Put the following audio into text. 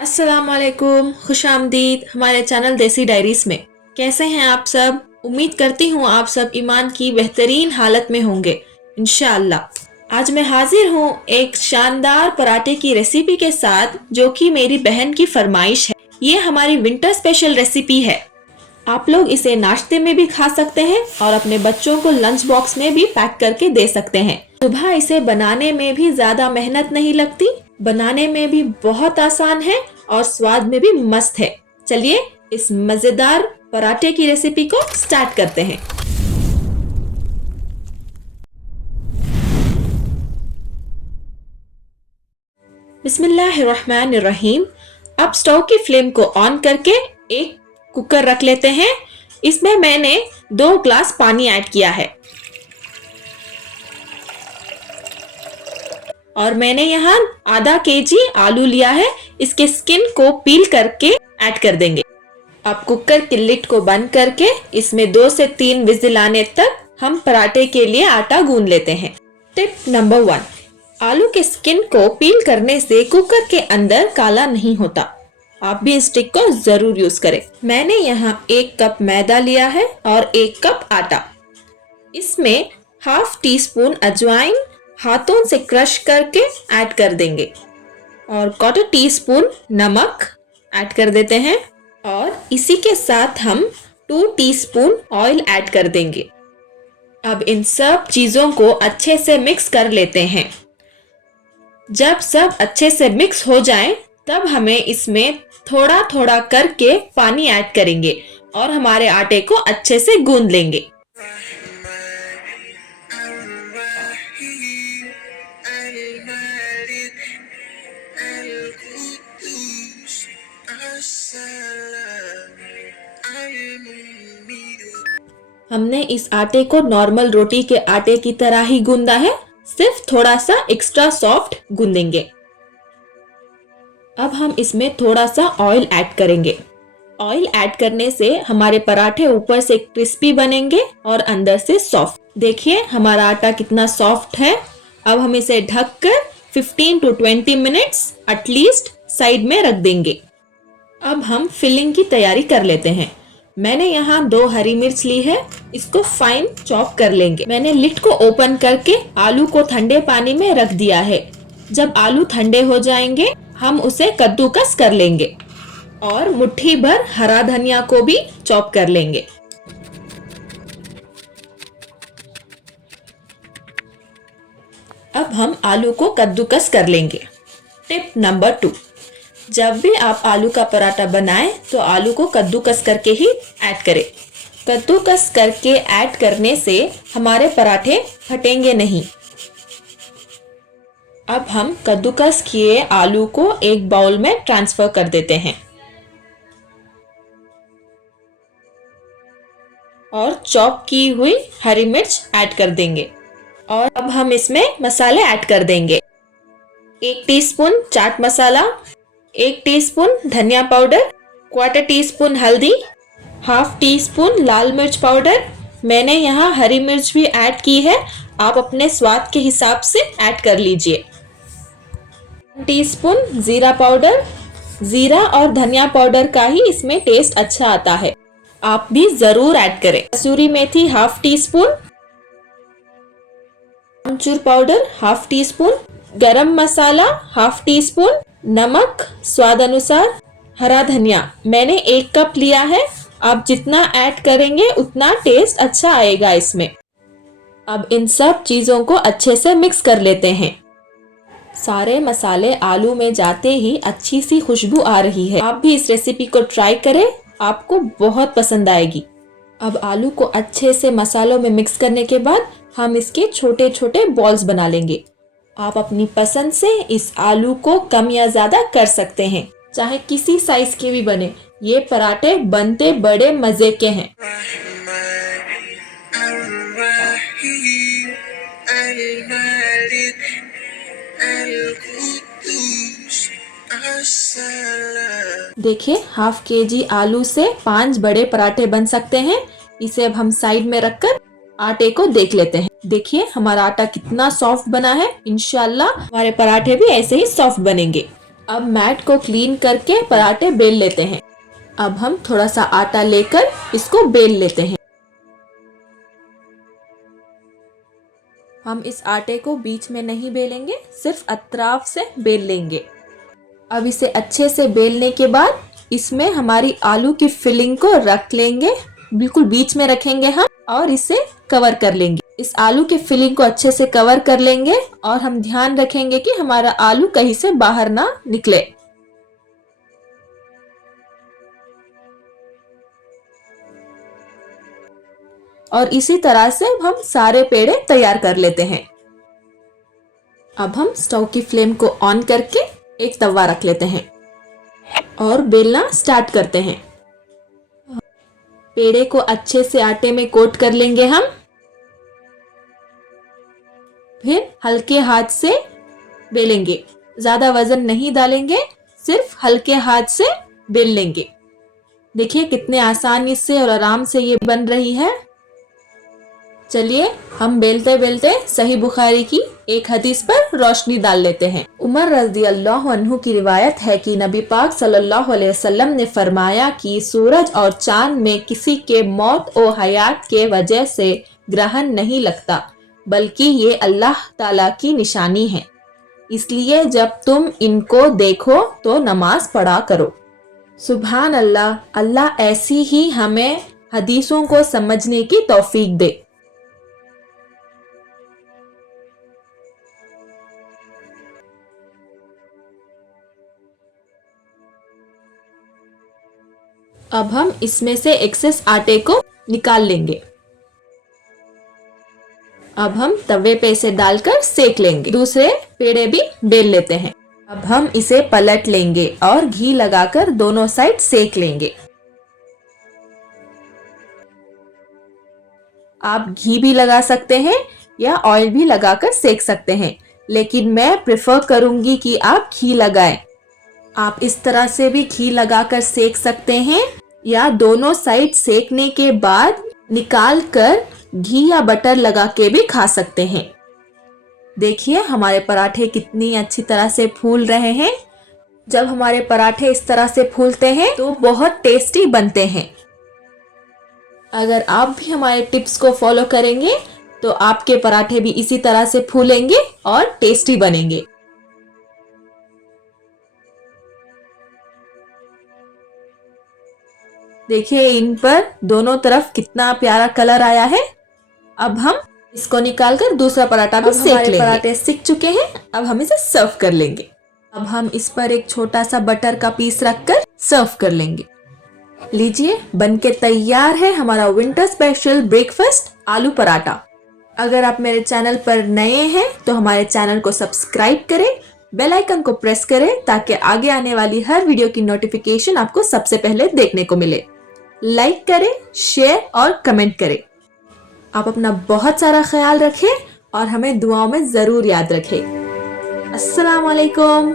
अस्सलामुअलैकुम, खुशामदीद हमारे चैनल देसी डायरीज में। कैसे हैं आप सब? उम्मीद करती हूँ आप सब ईमान की बेहतरीन हालत में होंगे इंशाअल्लाह। आज मैं हाजिर हूँ एक शानदार पराठे की रेसिपी के साथ, जो कि मेरी बहन की फरमाइश है। ये हमारी विंटर स्पेशल रेसिपी है। आप लोग इसे नाश्ते में भी खा सकते हैं और अपने बच्चों को लंच बॉक्स में भी पैक करके दे सकते हैं। सुबह इसे बनाने में भी ज्यादा मेहनत नहीं लगती, बनाने में भी बहुत आसान है और स्वाद में भी मस्त है। चलिए इस मजेदार पराठे की रेसिपी को स्टार्ट करते हैं। बिस्मिल्लाहिर्रहमानिर्रहीम। अब स्टोव की फ्लेम को ऑन करके एक कुकर रख लेते हैं। इसमें मैंने 2 ग्लास पानी ऐड किया है और मैंने यहाँ आधा केजी आलू लिया है। इसके स्किन को पील करके ऐड कर देंगे। अब कुकर की लिड को बंद करके इसमें 2 से 3 विजिल आने तक हम पराठे के लिए आटा गूंद लेते हैं। टिप नंबर 1, आलू के स्किन को पील करने से कुकर के अंदर काला नहीं होता। आप भी इस ट्रिक को जरूर यूज करें। मैंने यहाँ 1 कप मैदा लिया है और 1 कप आटा। इसमें हाफ टी स्पून अजवाइन हाथों से क्रश करके ऐड कर देंगे और 1/4 टीस्पून नमक ऐड कर देते हैं और इसी के साथ हम 2 टीस्पून ऑयल ऐड कर देंगे। अब इन सब चीजों को अच्छे से मिक्स कर लेते हैं। जब सब अच्छे से मिक्स हो जाए तब हमें इसमें थोड़ा थोड़ा करके पानी ऐड करेंगे और हमारे आटे को अच्छे से गूंद लेंगे। हमने इस आटे को नॉर्मल रोटी के आटे की तरह ही गूंदा है, सिर्फ थोड़ा सा एक्स्ट्रा सॉफ्ट गूंदेंगे। अब हम इसमें थोड़ा सा ऑयल ऐड करेंगे। ऑयल ऐड करने से हमारे पराठे ऊपर से क्रिस्पी बनेंगे और अंदर से सॉफ्ट। देखिए हमारा आटा कितना सॉफ्ट है। अब हम इसे ढककर 15 to 20 मिनट्स एटलीस्ट साइड में रख देंगे। अब हम फिलिंग की तैयारी कर लेते हैं। मैंने यहाँ 2 हरी मिर्च ली है, इसको फाइन चॉप कर लेंगे। मैंने लिड को ओपन करके आलू को ठंडे पानी में रख दिया है। जब आलू ठंडे हो जाएंगे हम उसे कद्दूकस कर लेंगे और मुट्ठी भर हरा धनिया को भी चॉप कर लेंगे। अब हम आलू को कद्दूकस कर लेंगे। टिप नंबर 2, जब भी आप आलू का पराठा बनाएं तो आलू को कद्दूकस करके ही ऐड करें। कद्दूकस करके ऐड करने से हमारे पराठे फटेंगे नहीं। अब हम कद्दूकस किए आलू को एक बाउल में ट्रांसफर कर देते हैं और चॉप की हुई हरी मिर्च ऐड कर देंगे। और अब हम इसमें मसाले ऐड कर देंगे। 1 टीस्पून चाट मसाला, 1 टीस्पून धनिया पाउडर, 1/4 टीस्पून हल्दी, हाफ टीस्पून लाल मिर्च पाउडर। मैंने यहाँ हरी मिर्च भी ऐड की है, आप अपने स्वाद के हिसाब से ऐड कर लीजिए। 1 टीस्पून जीरा पाउडर। जीरा और धनिया पाउडर का ही इसमें टेस्ट अच्छा आता है, आप भी जरूर ऐड करें। कसूरी मेथी हाफ टीस्पून, अमचूर पाउडर हाफ टीस्पून, गरम मसाला हाफ टीस्पून, नमक स्वाद अनुसार, हरा धनिया मैंने 1 कप लिया है। आप जितना ऐड करेंगे उतना टेस्ट अच्छा आएगा इसमें। अब इन सब चीजों को अच्छे से मिक्स कर लेते हैं। सारे मसाले आलू में जाते ही अच्छी सी खुशबू आ रही है। आप भी इस रेसिपी को ट्राई करें, आपको बहुत पसंद आएगी। अब आलू को अच्छे से मसालों में मिक्स करने के बाद हम इसके छोटे छोटे बॉल्स बना लेंगे। आप अपनी पसंद से इस आलू को कम या ज्यादा कर सकते हैं, चाहे किसी साइज के भी बने। ये पराठे बनते बड़े मजे के हैं। देखिए हाफ केजी आलू से 5 बड़े पराठे बन सकते हैं। इसे अब हम साइड में रखकर आटे को देख लेते हैं। देखिए हमारा आटा कितना सॉफ्ट बना है। इंशाल्लाह हमारे पराठे भी ऐसे ही सॉफ्ट बनेंगे। अब मैट को क्लीन करके पराठे बेल लेते हैं। अब हम थोड़ा सा आटा लेकर इसको बेल लेते हैं। हम इस आटे को बीच में नहीं बेलेंगे, सिर्फ अतराफ से बेल लेंगे। अब इसे अच्छे से बेलने के बाद इसमें हमारी आलू की फिलिंग को रख लेंगे, बिल्कुल बीच में रखेंगे हम और इसे कवर कर लेंगे। इस आलू के फिलिंग को अच्छे से कवर कर लेंगे और हम ध्यान रखेंगे कि हमारा आलू कहीं से बाहर ना निकले। और इसी तरह से हम सारे पेड़े तैयार कर लेते हैं। अब हम स्टोव की फ्लेम को ऑन करके एक तवा रख लेते हैं और बेलना स्टार्ट करते हैं। पेड़े को अच्छे से आटे में कोट कर लेंगे हम। फिर हल्के हाथ से बेलेंगे, ज्यादा वजन नहीं डालेंगे, सिर्फ हल्के हाथ से बेल लेंगे। देखिए कितने आसानी से और आराम से ये बन रही है। चलिए हम बेलते बेलते सही बुखारी की एक हदीस पर रोशनी डाल लेते हैं। उमर रज़ी अल्लाह अन्हु की रिवायत है कि नबी पाक सल्लल्लाहु अलैहि वसल्लम ने फरमाया कि सूरज और चांद में किसी के मौत और हयात के वजह से ग्रहण नहीं लगता, बल्कि ये अल्लाह ताला की निशानी है। इसलिए जब तुम इनको देखो तो नमाज पढ़ा करो। सुभान अल्लाह, अल्लाह ऐसी ही हमें हदीसों को समझने की तौफीक दे। अब हम इसमें से एक्सेस आटे को निकाल लेंगे। अब हम तवे पे इसे डालकर सेक लेंगे। दूसरे पेड़े भी बेल लेते हैं। अब हम इसे पलट लेंगे और घी लगाकर दोनों साइड सेक लेंगे। आप घी भी लगा सकते हैं या ऑयल भी लगाकर सेक सकते हैं, लेकिन मैं प्रेफर करूंगी कि आप घी लगाएं। आप इस तरह से भी घी लगाकर सेक सकते हैं या दोनों साइड सेकने के बाद निकाल कर घी या बटर लगा के भी खा सकते हैं। देखिए हमारे पराठे कितनी अच्छी तरह से फूल रहे हैं। जब हमारे पराठे इस तरह से फूलते हैं तो बहुत टेस्टी बनते हैं। अगर आप भी हमारे टिप्स को फॉलो करेंगे तो आपके पराठे भी इसी तरह से फूलेंगे और टेस्टी बनेंगे। देखिए इन पर दोनों तरफ कितना प्यारा कलर आया है। अब हम इसको निकालकर दूसरा पराठा भी सेक लेंगे। पराठे सिक चुके हैं, अब हम इसे सर्व कर लेंगे। अब हम इस पर एक छोटा सा बटर का पीस रखकर सर्व कर लेंगे। लीजिए बनके तैयार है हमारा विंटर स्पेशल ब्रेकफास्ट आलू पराठा। अगर आप मेरे चैनल पर नए हैं तो हमारे चैनल को सब्सक्राइब करें, बेल आइकन को प्रेस करें ताकि आगे आने वाली हर वीडियो की नोटिफिकेशन आपको सबसे पहले देखने को मिले। लाइक करें, शेयर और कमेंट करें। आप अपना बहुत सारा ख्याल रखें और हमें दुआओं में जरूर याद रखें। अस्सलाम वालेकुम।